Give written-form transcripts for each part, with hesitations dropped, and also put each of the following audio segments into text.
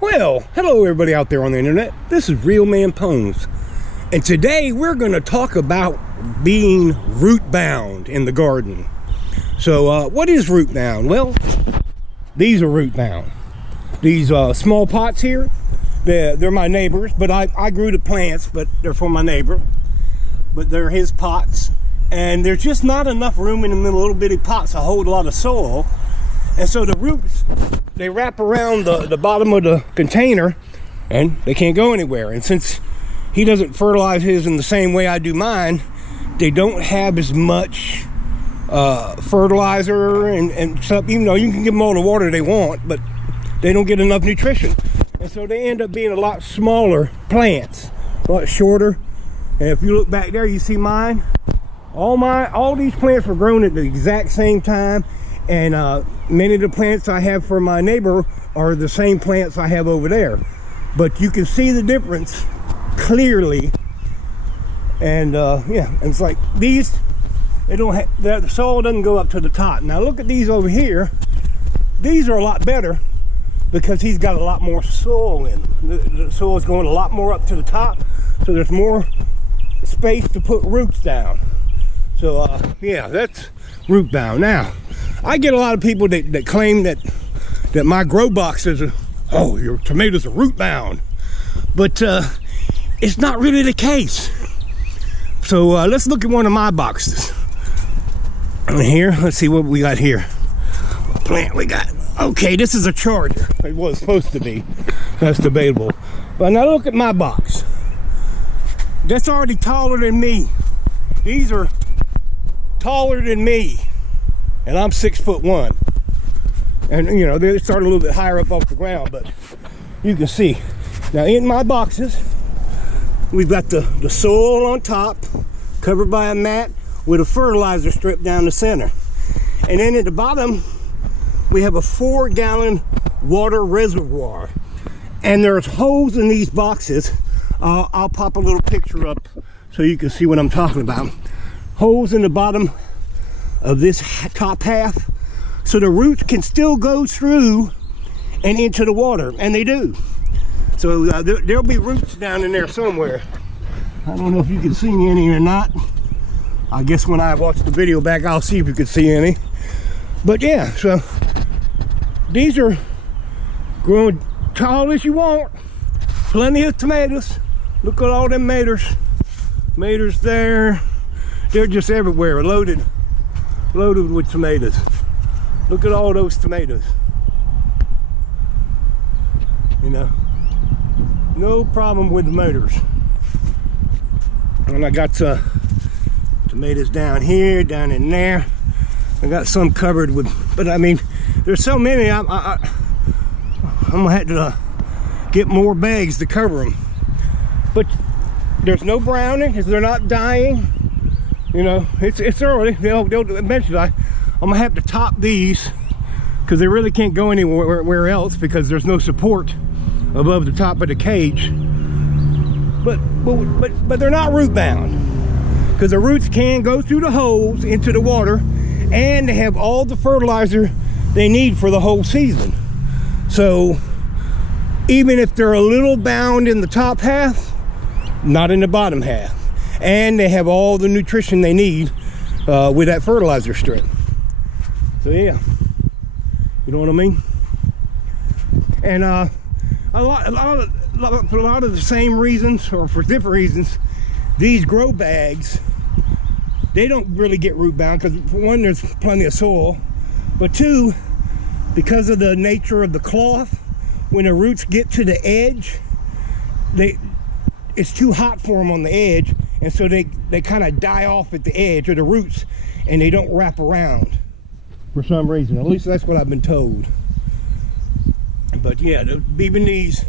Well, hello everybody out there on the internet. This is RealmanPwns, and today we're going to talk about being root bound in the garden. So what is root bound? Well, these are root bound. These small pots here, they're my neighbor's, but I grew the plants, but they're for my neighbor. But they're his pots, and there's just not enough room in the little bitty pots to hold a lot of soil. And so the roots, they wrap around the bottom of the container and they can't go anywhere. And since he doesn't fertilize his in the same way I do mine, they don't have as much fertilizer and stuff. Even though you can give them all the water they want, but they don't get enough nutrition. And so they end up being a lot smaller plants, a lot shorter. And if you look back there, you see mine. All these plants were grown at the exact same time. And many of the plants I have for my neighbor are the same plants I have over there. But you can see the difference clearly. And yeah, and it's like these, they don't have, the soil doesn't go up to the top. Now look at these over here. These are a lot better because he's got a lot more soil in them. The soil is going a lot more up to the top, so there's more space to put roots down. So yeah, that's root bound. Now, I get a lot of people that claim that my grow boxes are, oh, your tomatoes are root bound, but it's not really the case. So let's look at one of my boxes. Here, let's see what we got here. What plant we got? Okay, this is a charger. It was supposed to be. That's debatable. But now look at my box. That's already taller than me. These are taller than me. And I'm 6'1", and you know, they start a little bit higher up off the ground, but you can see. Now in my boxes, we've got the soil on top, covered by a mat with a fertilizer strip down the center. And then at the bottom, we have a 4-gallon water reservoir. And there's holes in these boxes. I'll pop a little picture up so you can see what I'm talking about. Holes in the bottom of this top half, so the roots can still go through and into the water, and they do. So there'll be roots down in there somewhere. I don't know if you can see any or not. I guess when I watch the video back, I'll see if you can see any. But yeah, so these are growing tall as you want. Plenty of tomatoes. Look at all them tomatoes there. They're just everywhere, loaded with tomatoes. Look at all those tomatoes. You know, no problem with tomatoes. And I got tomatoes down here, down in there. I got some covered with, but I mean, there's so many. I'm gonna have to get more bags to cover them. But there's no browning because they're not dying. You know, it's early. They'll eventually. I'm gonna have to top these because they really can't go anywhere else because there's no support above the top of the cage. But they're not root bound because the roots can go through the holes into the water, and they have all the fertilizer they need for the whole season. So even if they're a little bound in the top half, not in the bottom half. And they have all the nutrition they need with that fertilizer strip. So yeah, you know what I mean? And a lot of the same reasons, or for different reasons, these grow bags, they don't really get root bound because, for one, there's plenty of soil, but two, because of the nature of the cloth, when the roots get to the edge, it's too hot for them on the edge. And so they kind of die off at the edge of the roots, and they don't wrap around for some reason. At least that's what I've been told. But yeah, even these,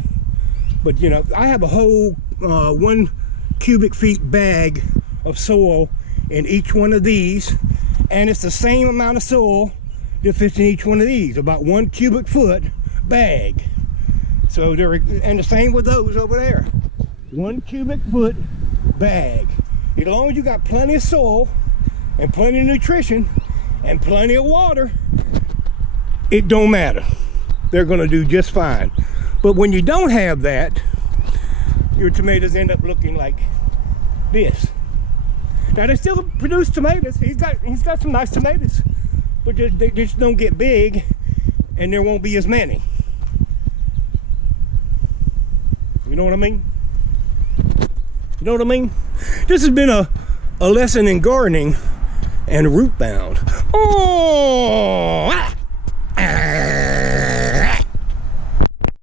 but you know, I have a whole 1 cubic feet bag of soil in each one of these, and it's the same amount of soil that fits in each one of these, about 1 cubic foot bag. So and the same with those over there. 1 cubic foot bag. As long as you got plenty of soil and plenty of nutrition and plenty of water, it don't matter. They're going to do just fine. But when you don't have that, your tomatoes end up looking like this. Now they still produce tomatoes. He's got some nice tomatoes, but they just don't get big, and there won't be as many. You know what I mean? You know what I mean? This has been a lesson in gardening and root bound. Oh!